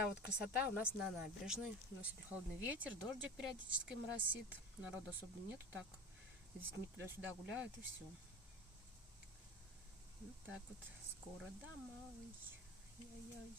такая вот красота у нас на набережной. У нас сегодня холодный ветер, дождик периодически моросит. Народу особо нету, так. С детьми туда-сюда гуляют и все. Вот так вот. Скоро домой. Яй-яй.